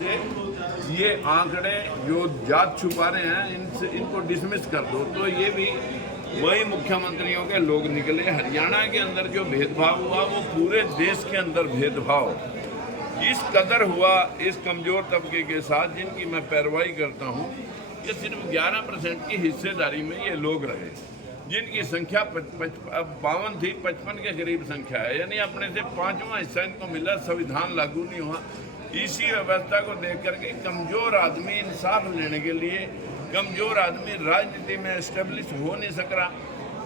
ये आंकड़े जो जात छुपा रहे हैं इनको डिसमिस कर दो। तो ये भी वही मुख्यमंत्रियों के लोग निकले। हरियाणा के अंदर जो भेदभाव हुआ वो पूरे देश के अंदर भेदभाव इस कदर हुआ इस कमजोर तबके के साथ, जिनकी मैं पैरवाई करता हूँ। ये सिर्फ 11% की हिस्सेदारी में ये लोग रहे, जिनकी संख्या 52 थी, 55 के करीब संख्या है, यानी अपने से 5वां हिस्सा इनको मिला। संविधान लागू नहीं हुआ। इसी व्यवस्था को देख करके कमजोर आदमी इंसाफ लेने के लिए, कमजोर आदमी राजनीति में एस्टेब्लिश हो नहीं सक रहा,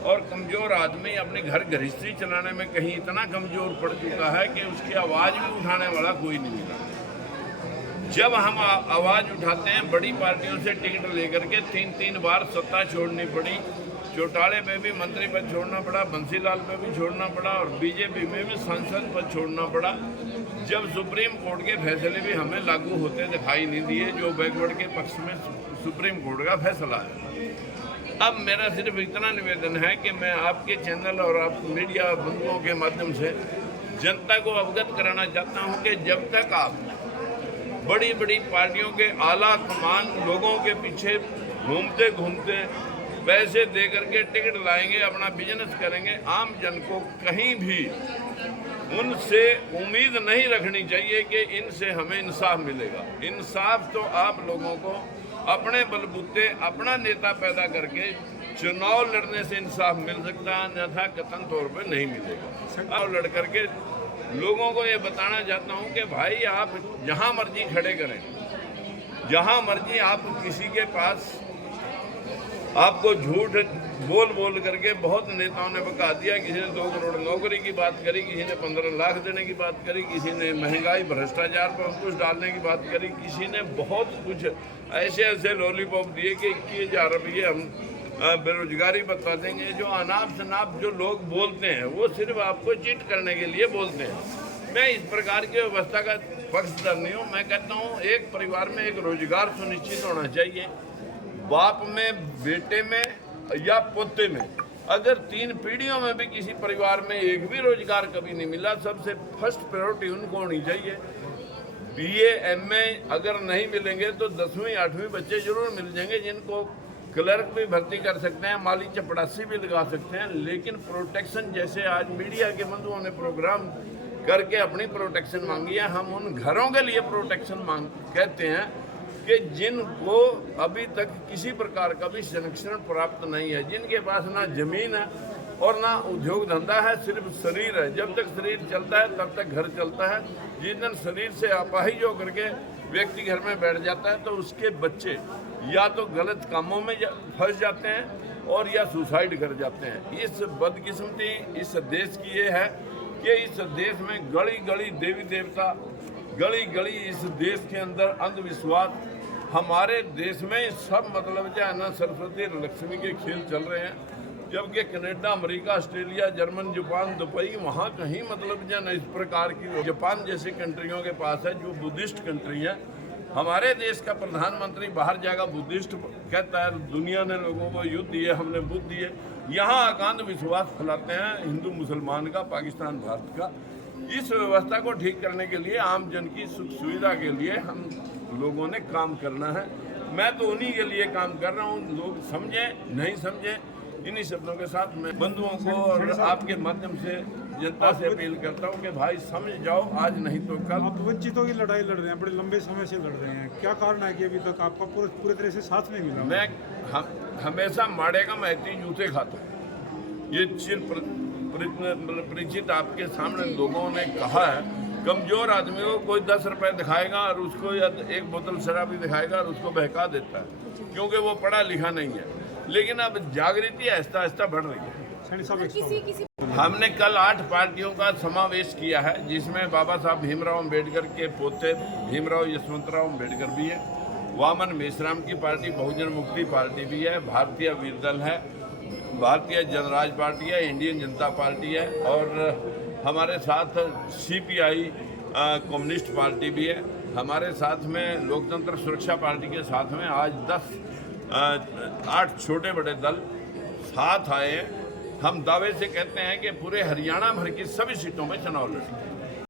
और कमजोर आदमी अपने घर गृहस्थी चलाने में कहीं इतना कमजोर पड़ चुका है कि उसकी आवाज़ भी उठाने वाला कोई नहीं मिला। जब हम आवाज़ उठाते हैं, बड़ी पार्टियों से टिकट लेकर के 3-3 बार सत्ता छोड़नी पड़ी। चौटाले पे भी मंत्री पद छोड़ना पड़ा, बंसीलाल पे भी छोड़ना पड़ा, और बीजेपी में भी सांसद पद छोड़ना पड़ा। जब सुप्रीम कोर्ट के फैसले भी हमें लागू होते दिखाई नहीं दिए, जो बैकवर्ड के पक्ष में सुप्रीम कोर्ट का फैसला है। अब मेरा सिर्फ इतना निवेदन है कि मैं आपके चैनल और आप मीडिया बंधुओं के माध्यम से जनता को अवगत कराना चाहता हूं कि जब तक आप बड़ी बड़ी पार्टियों के आला कमान लोगों के पीछे घूमते घूमते पैसे दे करके टिकट लाएंगे, अपना बिजनेस करेंगे, आम जन को कहीं भी उनसे उम्मीद नहीं रखनी चाहिए कि इनसे हमें इंसाफ मिलेगा। इंसाफ तो आप लोगों को अपने बलबूते अपना नेता पैदा करके चुनाव लड़ने से इंसाफ मिल सकता है, अन्यथा कतन तौर पर नहीं मिलेगा। और लड़ करके लोगों को ये बताना चाहता हूँ कि भाई आप जहाँ मर्जी खड़े करें, जहाँ मर्जी आप किसी के पास आपको झूठ बोल बोल करके बहुत नेताओं ने बता दिया। किसी ने 2 करोड़ नौकरी की बात करी, किसी ने 15 लाख देने की बात करी, किसी ने महंगाई भ्रष्टाचार पर अंकुश डालने की बात करी, किसी ने बहुत कुछ ऐसे ऐसे लॉलीपॉप दिए कि 21,000 रुपये हम बेरोजगारी बता देंगे। जो अनाप शनाप जो लोग बोलते हैं वो सिर्फ आपको चिट करने के लिए बोलते हैं। मैं इस प्रकार की व्यवस्था का पक्षधर नहीं हूँ। मैं कहता हूँ एक परिवार में एक रोजगार सुनिश्चित होना चाहिए। बाप में, बेटे में या पोते में, अगर 3 पीढ़ियों में भी किसी परिवार में एक भी रोजगार कभी नहीं मिला, सबसे फर्स्ट प्रायोरिटी उनको होनी चाहिए। BA MA अगर नहीं मिलेंगे तो 10वीं 8वीं बच्चे जरूर मिल जाएंगे, जिनको क्लर्क भी भर्ती कर सकते हैं, माली चपड़ासी भी लगा सकते हैं। लेकिन प्रोटेक्शन, जैसे आज मीडिया के बंधुओं ने प्रोग्राम करके अपनी प्रोटेक्शन मांगी है, हम उन घरों के लिए प्रोटेक्शन कहते हैं कि जिनको अभी तक किसी प्रकार का भी संरक्षण प्राप्त नहीं है, जिनके पास ना जमीन है और ना उद्योग धंधा है, सिर्फ शरीर है। जब तक शरीर चलता है तब तक घर चलता है। जिस दिन शरीर से अपाहिज होकर के व्यक्ति घर में बैठ जाता है तो उसके बच्चे या तो गलत कामों में फंस जाते हैं और या सुसाइड कर जाते हैं। इस बदकिस्मती इस देश की ये है कि इस देश में गली गली देवी देवता, गली गली इस देश के अंदर अंधविश्वास। हमारे देश में सब मतलब जो है ना, सरस्वती लक्ष्मी के खेल चल रहे हैं, जबकि Canada, America, Australia, German, Japan, Dubai, वहाँ कहीं मतलब जो है ना इस प्रकार की, जापान जैसी कंट्रियों के पास है जो बुद्धिस्ट कंट्री है। हमारे देश का प्रधानमंत्री बाहर जाएगा बुद्धिस्ट कहता है, दुनिया ने लोगों को युद्ध दिए, हमने बुद्ध दिए। यहाँ अकांध विश्वास फैलाते हैं हिंदू मुसलमान का, पाकिस्तान भारत का। इस व्यवस्था को ठीक करने के लिए, आम जन की सुख सुविधा के लिए हम लोगों ने काम करना है। मैं तो उन्हीं के लिए काम कर रहा हूँ। लोग समझें नहीं समझें, इन्हीं शब्दों के साथ मैं बंधुओं को और आपके माध्यम से जनता से अपील करता हूँ कि भाई समझ जाओ, आज नहीं तो कल। आप वंचितों की लड़ाई लड़ रहे हैं, बड़े लंबे समय से लड़ रहे हैं, क्या कारण है कि अभी तक आपका पूरे तरह से साथ नहीं मिला? मैं हमेशा माड़े का महती जूते खाता हूँ। ये चिर परिचित आपके सामने लोगों ने कहा है। कमजोर आदमी को कोई 10 रुपए दिखाएगा और उसको या 1 बोतल शराबी दिखाएगा और उसको बहका देता है, क्योंकि वो पढ़ा लिखा नहीं है। लेकिन अब जागृति आहिस्ता आहिस्ता बढ़ रही है। हमने कल 8 पार्टियों का समावेश किया है, जिसमें बाबा साहब भीमराव अम्बेडकर के पोते भीमराव यशवंतराव अम्बेडकर भी है, वामन मेश्राम की पार्टी बहुजन मुक्ति पार्टी भी है, भारतीय वीर दल है, भारतीय जनराज पार्टी है, इंडियन जनता पार्टी है, और हमारे साथ CPI कम्युनिस्ट पार्टी भी है। हमारे साथ में लोकतंत्र सुरक्षा पार्टी के साथ में आज 8 छोटे बड़े दल साथ आए हैं। हम दावे से कहते हैं कि पूरे हरियाणा भर की सभी सीटों में चुनाव लड़ेंगे।